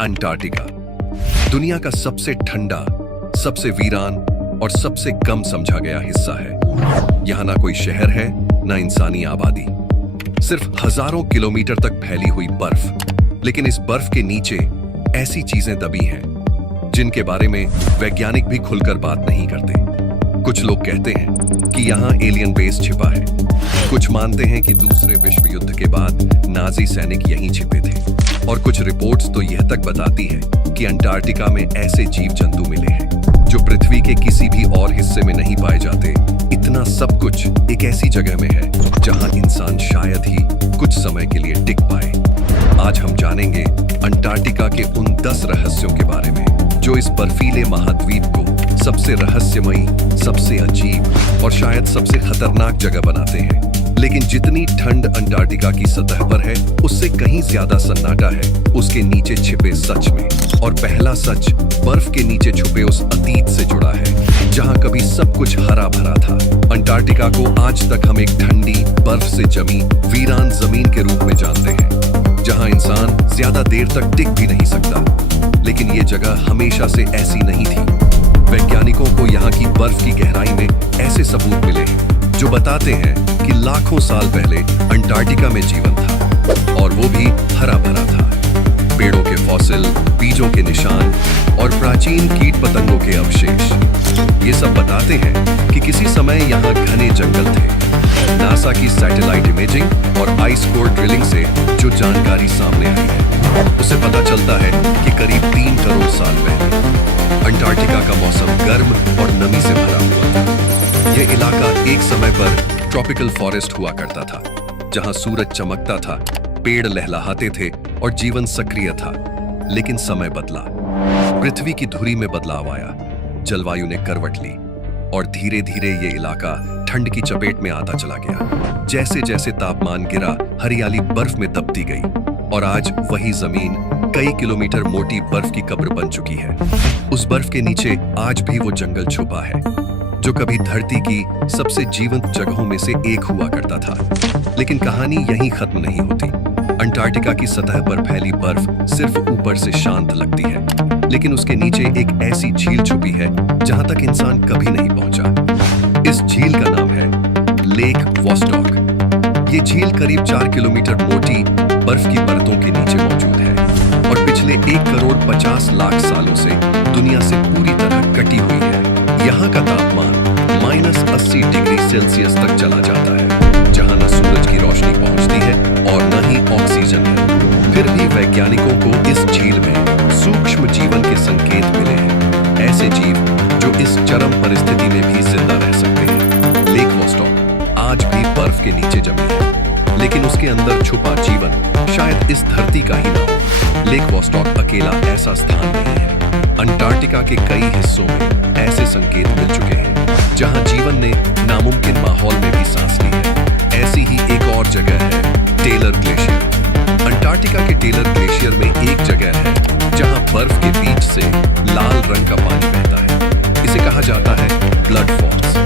Antarctica दुनिया का सबसे ठंडा, सबसे वीरान और सबसे कम समझा गया हिस्सा है। यहाँ ना कोई शहर है, ना इंसानी आबादी, सिर्फ हजारों किलोमीटर तक फैली हुई बर्फ। लेकिन इस बर्फ के नीचे ऐसी चीजें दबी हैं जिनके बारे में वैज्ञानिक भी खुलकर बात नहीं करते। कुछ लोग कहते हैं कि यहाँ एलियन बेस छिपा है। कुछ मानते हैं कि दूसरे विश्व युद्ध के बाद नाजी सैनिक यहीं छिपे थे। और कुछ रिपोर्ट्स तो यह तक बताती है कि अंटार्कटिका में ऐसे जीव जंतु मिले हैं जो पृथ्वी के किसी भी और हिस्से में नहीं पाए जाते। इतना सब कुछ एक ऐसी जगह में है जहां इंसान शायद ही कुछ समय के लिए टिक पाए। आज हम जानेंगे अंटार्कटिका के उन 10 रहस्यों के बारे में जो इस बर्फीले महाद्वीप को सबसे रहस्यमयी, सबसे अजीब और शायद सबसे खतरनाक जगह बनाते हैं। लेकिन जितनी ठंड अंटार्कटिका की सतह पर है, उससे कहीं ज्यादा सन्नाटा है उसके नीचे छिपे सच में। और पहला सच बर्फ के नीचे छुपे उस अतीत से जुड़ा है जहां कभी सब कुछ हरा भरा था। अंटार्कटिका को आज तक हम एक ठंडी, बर्फ से जमी वीरान जमीन के रूप में जानते हैं, जहां इंसान ज्यादा देर तक टिक भी नहीं सकता। लेकिन ये जगह हमेशा से ऐसी नहीं थी। वैज्ञानिकों को यहाँ की बर्फ की गहराई में ऐसे सबूत मिले जो बताते हैं कि लाखों साल पहले अंटार्कटिका में जीवन था, और वो भी हरा भरा था। पेड़ों के फॉसिल, बीजों के निशान और प्राचीन कीट पतंगों के अवशेष, ये सब बताते हैं कि किसी समय यहाँ घने जंगल थे। नासा की सैटेलाइट इमेजिंग और आइस कोर ड्रिलिंग से जो जानकारी सामने आई है, उससे पता चलता है कि करीब 3 करोड़ साल पहले अंटार्कटिका का मौसम गर्म और नमी से भरा हुआ था। यह इलाका एक समय पर ट्रॉपिकल फॉरेस्ट हुआ करता था, जहां सूरज चमकता था, पेड़ लहलहाते थे और जीवन सक्रिय था। लेकिन समय बदला, पृथ्वी की धुरी में बदलाव आया, जलवायु ने करवट ली और धीरे धीरे ये इलाका ठंड की चपेट में आता चला गया। जैसे जैसे तापमान गिरा, हरियाली बर्फ में दबती गई और आज वही जमीन कई किलोमीटर मोटी बर्फ की कब्र बन चुकी है। उस बर्फ के नीचे आज भी वो जंगल छुपा है जो कभी धरती की सबसे जीवंत जगहों में से एक हुआ करता था। लेकिन कहानी यहीं खत्म नहीं होती। अंटार्कटिका की सतह पर फैली बर्फ सिर्फ ऊपर से शांत लगती है, लेकिन उसके नीचे एक ऐसी झील छुपी है जहां तक इंसान कभी नहीं पहुंचा। इस झील का नाम है लेक वोस्टॉक। ये झील करीब 4 किलोमीटर मोटी बर्फ की परतों के नीचे मौजूद है और पिछले 1 करोड़ 50 लाख सालों से दुनिया से पूरी तरह कटी हुई है। यहाँ का तापमान -80 डिग्री सेल्सियस तक चला जाता है, जहाँ न सूरज की रोशनी पहुँचती है और न ही ऑक्सीजन है। फिर भी वैज्ञानिकों को इस झील में सूक्ष्म जीवन के संकेत मिले हैं, ऐसे जीव जो इस चरम परिस्थिति में भी जिंदा रह सकते हैं। लेक वोस्टॉक आज भी बर्फ के नीचे जमी है, लेकिन उसके अंदर छुपा जीवन शायद इस धरती का ही ना हो। लेक वोस्टॉक अकेला ऐसा स्थान नहीं है। अंटार्कटिका के कई हिस्सों में ऐसे संकेत मिल चुके हैं जहां जीवन ने नामुमकिन माहौल में भी सांस ली है। ऐसी ही एक और जगह है टेलर ग्लेशियर। अंटार्कटिका के टेलर ग्लेशियर में एक जगह है जहां बर्फ के बीच से लाल रंग का पानी बहता है। इसे कहा जाता है ब्लड फॉल्स।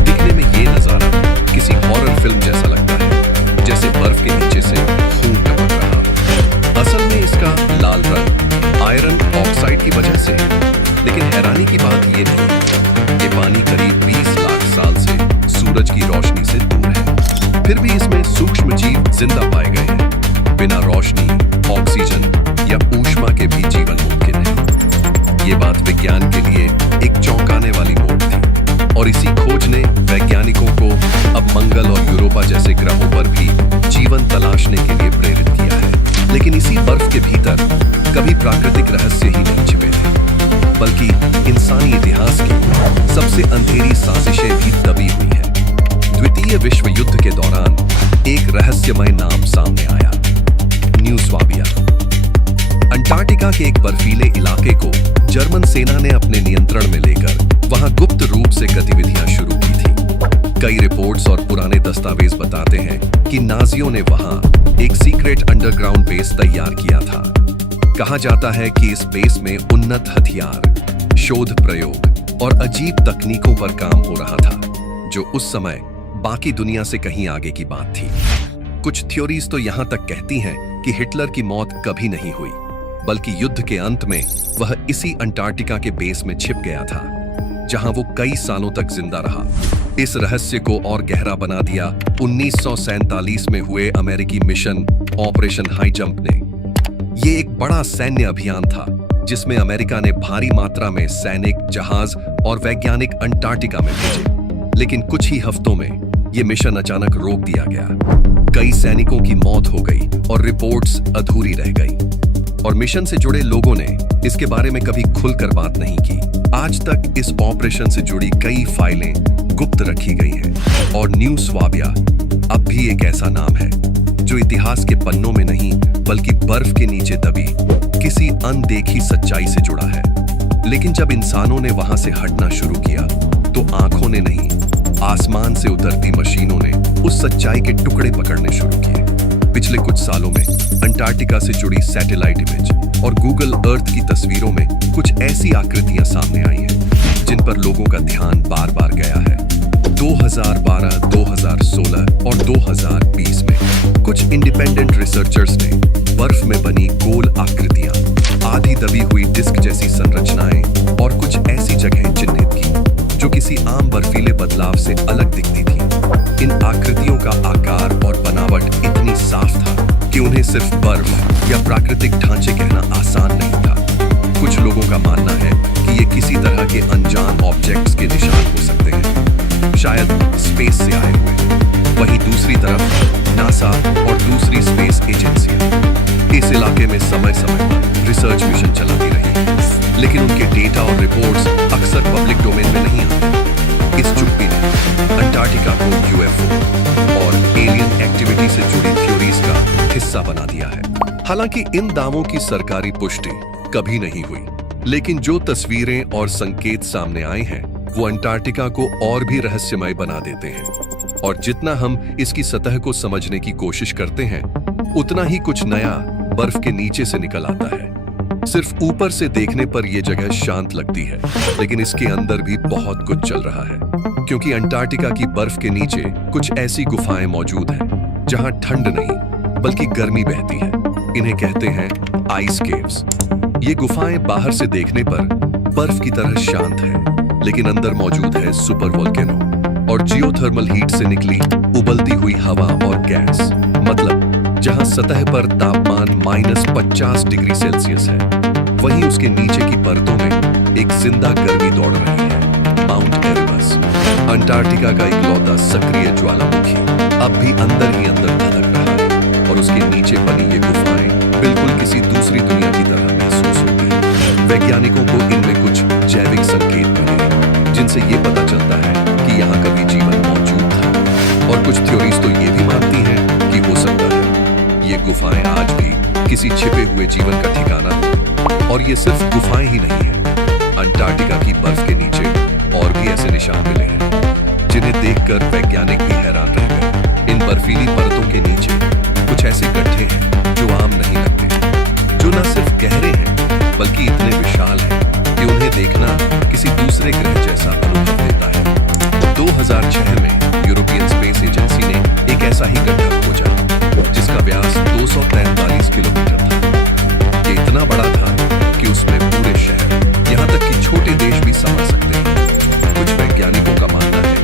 दिखने में ये नजारा किसी हॉरर फिल्म जैसा लगता है, जैसे बर्फ के नीचे से खून टपक रहा हो। असल में इसका लाल रंग आयरन ऑक्साइड की वजह से है। लेकिन हैरानी की बात यह नहीं, ये पानी करीब 20 लाख साल से सूरज की रोशनी से दूर है, फिर भी इसमें सूक्ष्म जीव जिंदा पाए गए हैं। बिना रोशनी, ऑक्सीजन या ऊष्मा के भी जीवन मुमकिन है। ये बात विज्ञान के लिए एक चौंकाने वाली मोड़ थी, और इसी खोज ने वैज्ञानिकों को अब मंगल और यूरोपा जैसे ग्रहों पर भी जीवन तलाशने के लिए प्रेरित किया है। लेकिन इसी बर्फ के भीतर कभी प्राकृतिक रहस्य ही नहीं छिपे थे, बल्कि इंसानी इतिहास की सबसे अंधेरी साजिशें भी दबी हुई हैं। द्वितीय विश्व युद्ध के दौरान एक रहस्यमय नाम सामने आया, न्यू स्वाबिया। अंटार्कटिका के एक बर्फीले इलाके को जर्मन सेना ने अपने नियंत्रण में लेकर वहां गुप्त रूप से गतिविधियां शुरू की थी। कई रिपोर्ट्स और पुराने दस्तावेज बताते हैं कि नाजियों ने वहां एक सीक्रेट अंडरग्राउंड बेस तैयार किया था। कहा जाता है कि इस बेस में उन्नत हथियार, शोध प्रयोग और अजीब तकनीकों पर काम हो रहा था, जो उस समय बाकी दुनिया से कहीं आगे की बात थी। कुछ थ्योरीज तो यहां तक कहती हैं कि हिटलर की मौत कभी नहीं हुई, बल्कि युद्ध के अंत में वह इसी अंटार्कटिका के बेस में छिप गया था, जहां वो कई सालों तक जिंदा रहा। इस रहस्य को और गहरा बना दिया 1947 में हुए अमेरिकी मिशन ऑपरेशन हाई जंप ने। ये एक बड़ा सैन्य अभियान था जिसमें अमेरिका ने भारी मात्रा में सैनिक, जहाज और वैज्ञानिक अंटार्कटिका में भेजे। लेकिन कुछ ही हफ्तों में ये मिशन अचानक रोक दिया गया। कई सैनिकों की मौत हो गई और रिपोर्ट्स अधूरी रह गई, और मिशन से जुड़े लोगों ने इसके बारे में कभी खुलकर बात नहीं की। आज तक इस ऑपरेशन से जुड़ी कई फाइलें गुप्त रखी गई हैं, और न्यू स्वाबिया अब भी एक ऐसा नाम है जो इतिहास के पन्नों में नहीं बल्कि बर्फ के नीचे दबी किसी अनदेखी सच्चाई से जुड़ा है। लेकिन जब इंसानों ने वहां से हटना शुरू किया तो आंखों ने नहीं, आसमान से उतरती मशीनों ने उस सच्चाई के टुकड़े पकड़ने शुरू किए। पिछले कुछ सालों में अंटार्कटिका से जुड़ी सैटेलाइट इमेज और गूगल अर्थ की तस्वीरों में कुछ ऐसी आकृतियां सामने आई हैं जिन पर लोगों का ध्यान बार बार गया है। 2012, 2016 और 2020 में कुछ इंडिपेंडेंट रिसर्चर्स ने बर्फ में बनी गोल आकृतियां, आधी दबी हुई डिस्क जैसी संरचनाएं और कुछ ऐसी जगहें चिन्हित की जो किसी आम बर्फीले बदलाव से अलग दिखती थी। इन आकृतियों का आकार और बनावट इतनी साफ था कि उन्हें सिर्फ बर्फ या प्राकृतिक ढांचे कहना आसान नहीं था। कुछ लोगों का मानना है कि ये किसी तरह के अनजान ऑब्जेक्ट्स के निशान हो सकते हैं, शायद स्पेस से आए हुए। वहीं दूसरी तरफ नासा और दूसरी स्पेस एजेंसियां इस इलाके में समय समय पर रिसर्च मिशन चलाती रही, लेकिन उनके डेटा और रिपोर्ट्स अक्सर पब्लिक डोमेन में नहीं आते। इस चुप्पी ने अंटार्कटिका को यूएफओ और एलियन एक्टिविटी से जुड़ी थ्योरीज का हिस्सा बना दिया है। हालांकि इन दावों की सरकारी पुष्टि कभी नहीं हुई, लेकिन जो तस्वीरें और संकेत सामने आए हैं वो अंटार्कटिका को और भी रहस्यमय बना देते हैं। और जितना हम इसकी सतह को समझने की कोशिश करते हैं, उतना ही कुछ नया बर्फ के नीचे से निकल आता है। सिर्फ ऊपर से देखने पर यह जगह शांत लगती है, लेकिन इसके अंदर भी बहुत कुछ चल रहा है, क्योंकि अंटार्कटिका की बर्फ के नीचे कुछ ऐसी गुफाएं मौजूद हैं जहां ठंड नहीं बल्कि गर्मी बहती है। इन्हें कहते हैं आइस केव्स। ये गुफाएं बाहर से देखने पर बर्फ की तरह शांत है, लेकिन अंदर मौजूद है सुपर वोल्केनो और जियोथर्मल हीट से निकली उबलती हुई हवा और गैस। मतलब जहां सतह पर तापमान -50 डिग्री सेल्सियस है, वहीं उसके नीचे की परतों में एक जिंदा गर्मी दौड़ रही है। माउंट एरेबस, अंटार्कटिका का इकलौता सक्रिय ज्वालामुखी, अब भी अंदर ही अंदर धधक रहा है, और उसके नीचे बनी ये गुफाएं बिल्कुल किसी दूसरी दुनिया की तरह महसूस होती है। वैज्ञानिकों को इनमें कुछ जैविक संकेत मिले हैं, जिनसे ये पता चलता है कि यहाँ कभी जीवन मौजूद था। और कुछ थ्योरीज तो ये भी मानती हैं कि हो सकता है ये गुफाएं आज भी किसी छिपे हुए जीवन का ठिकाना हो। और ये सिर्फ गुफाएं ही नहीं है, अंटार्कटिका की बर्फ के नीचे और भी ऐसे निशान मिले हैं जिन्हें देखकर वैज्ञानिक भी हैरान रह गए। इन बर्फीली परतों के नीचे कुछ ऐसे गड्ढे हैं जो आम नहीं लगते, जो न सिर्फ गहरे हैं बल्कि इतने विशाल हैं कि उन्हें देखना किसी दूसरे ग्रह जैसा अनुभव देता है। 2006 में यूरोपियन स्पेस एजेंसी ने एक ऐसा ही गड्ढा खोजा जिसका व्यास 243 किलोमीटर था। ये इतना बड़ा था कि उसमें पूरे शहर, यहाँ तक कि छोटे देश भी समा सकते हैं। कुछ वैज्ञानिकों का मानना है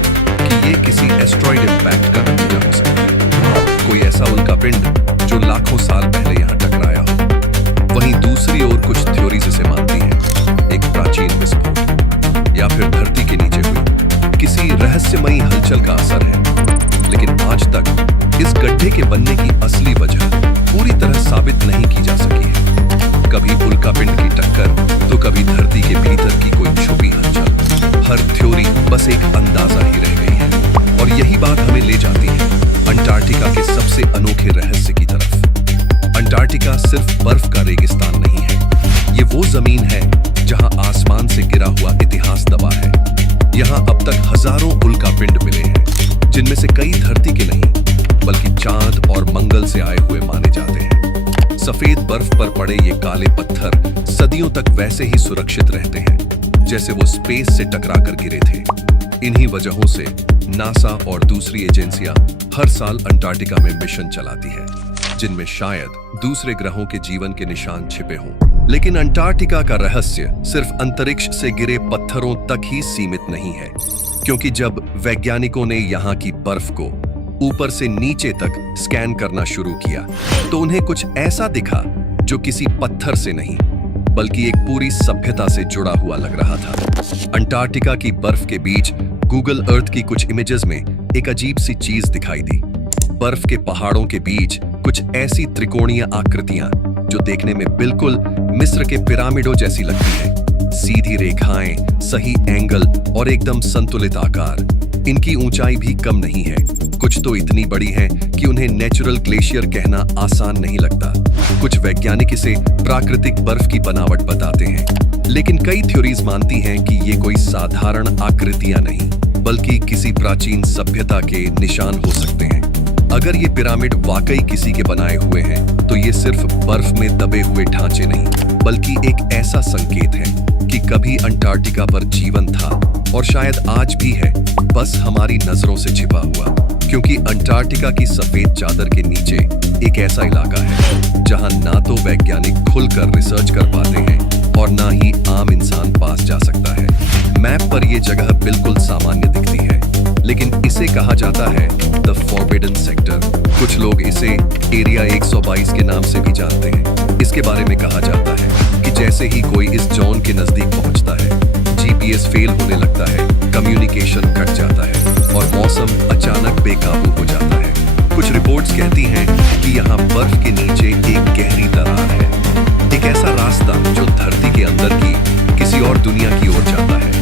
कि ये किसी एस्ट्रॉइड इम्पैक्ट का नतीजा हो सकता है, कोई ऐसा उल्कापिंड जो लाखों साल पहले यहाँ टकराया हो। वहीं दूसरी ओर कुछ थ्योरीज इसे मानती हैं एक प्राचीन विस्फोट या फिर धरती के नीचे हुई किसी रहस्यमयी हलचल का असर है। लेकिन आज तक इस गड्ढे के बनने की असली वजह पूरी तरह साबित नहीं की जा सकी है। कभी उल्कापिंड की टक्कर तो कभी धरती के भीतर की कोई छुपी हलचल। हर थ्योरी बस एक अंदाजा ही रह गई है, और यही बात हमें ले जाती है अंटार्कटिका के सबसे अनोखे रहस्य की तरफ। अंटार्कटिका सिर्फ बर्फ का रेगिस्तान नहीं है, ये वो जमीन है जहां आसमान से गिरा हुआ इतिहास दबा है। यहाँ अब तक हजारों उल्कापिंड मिले हैं, जिनमें से कई धरती के नहीं बल्कि चांद और मंगल से आए हुए माने जाते हैं। सफेद बर्फ पर पड़े ये काले पत्थर सदियों तक वैसे ही सुरक्षित रहते हैं जैसे वो स्पेस से टकरा कर गिरे थे। इन्हीं वजहों से नासा और दूसरी एजेंसियां हर साल अंटार्कटिका में मिशन चलाती है, जिनमें शायद दूसरे ग्रहों के जीवन के निशान छिपे हों। लेकिन अंटार्कटिका का रहस्य सिर्फ अंतरिक्ष से गिरे पत्थरों तक ही सीमित नहीं है, क्योंकि जब वैज्ञानिकों ने यहाँ की बर्फ को ऊपर से नीचे तक स्कैन करना शुरू किया तो उन्हें कुछ ऐसा दिखा जो किसी पत्थर से नहीं बल्कि एक पूरी सभ्यता से जुड़ा हुआ लग रहा था। अंटार्कटिका की बर्फ के बीच गूगल अर्थ की कुछ इमेजेस में एक अजीब सी चीज दिखाई दी। बर्फ के पहाड़ों के बीच कुछ ऐसी त्रिकोणीय आकृतियां जो देखने में बिल्कुल मिस्र के पिरामिडों जैसी लगती है। सीधी रेखाएं, सही एंगल और एकदम संतुलित आकार। इनकी ऊंचाई भी कम नहीं है, कुछ तो इतनी बड़ी है कि उन्हें नेचुरल ग्लेशियर कहना आसान नहीं लगता। कुछ वैज्ञानिक इसे प्राकृतिक बर्फ की बनावट बताते हैं, लेकिन कई थ्योरीज मानती हैं कि ये कोई साधारण आकृतियां नहीं बल्कि किसी प्राचीन सभ्यता के निशान हो सकते हैं। अगर ये पिरामिड वाकई किसी के बनाए हुए हैं तो ये सिर्फ बर्फ में दबे हुए ढांचे नहीं बल्कि एक ऐसा संकेत है कि कभी अंटार्कटिका पर जीवन था और शायद आज भी है, बस हमारी नजरों से छिपा हुआ। क्योंकि अंटार्कटिका की सफेद चादर के नीचे एक ऐसा इलाका है जहां ना तो वैज्ञानिक खुलकर रिसर्च कर पाते हैं और ना ही आम इंसान पास जा सकता है। मैप पर यह जगह बिल्कुल सामान्य दिखती है, लेकिन इसे कहा जाता है द फॉरबिडन सेक्टर। कुछ लोग इसे एरिया 122 के नाम से भी जानते हैं। इसके बारे में कहा जाता है कि जैसे ही कोई इस जोन के नजदीक पहुंचता है, जीपीएस फेल होने लगता है, कम्युनिकेशन कट जाता है और मौसम अचानक बेकाबू हो जाता है। कुछ रिपोर्ट्स कहती हैं कि यहाँ बर्फ के नीचे एक गहरी दरार है, एक ऐसा रास्ता जो धरती के अंदर की किसी और दुनिया की ओर जाता है।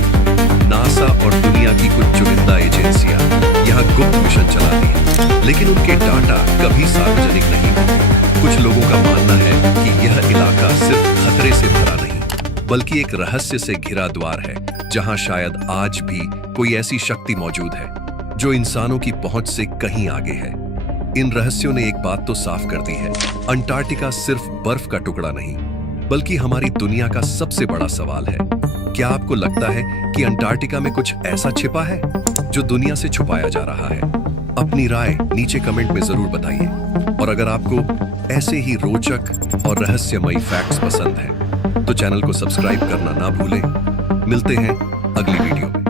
नासा और दुनिया की कुछ चुनिंदा एजेंसियां यहाँ गुप्त मिशन चलाती हैं, लेकिन उनके डाटा कभी सार्वजनिक नहीं होते। कुछ लोगों का मानना है कि यह इलाका सिर्फ खतरे से भरा नहीं बल्कि एक रहस्य से घिरा द्वार है, जहां शायद आज भी कोई ऐसी शक्ति मौजूद है जो इंसानों की पहुंच से कहीं आगे है। इन रहस्यों ने एक बात तो साफ कर दी है, अंटार्कटिका सिर्फ बर्फ का टुकड़ा नहीं बल्कि हमारी दुनिया का सबसे बड़ा सवाल है। क्या आपको लगता है कि अंटार्कटिका में कुछ ऐसा छिपा है जो दुनिया से छुपाया जा रहा है? अपनी राय नीचे कमेंट में जरूर बताइए। और अगर आपको ऐसे ही रोचक और रहस्यमयी फैक्ट्स पसंद हैं तो चैनल को सब्सक्राइब करना ना भूलें। मिलते हैं अगली वीडियो में।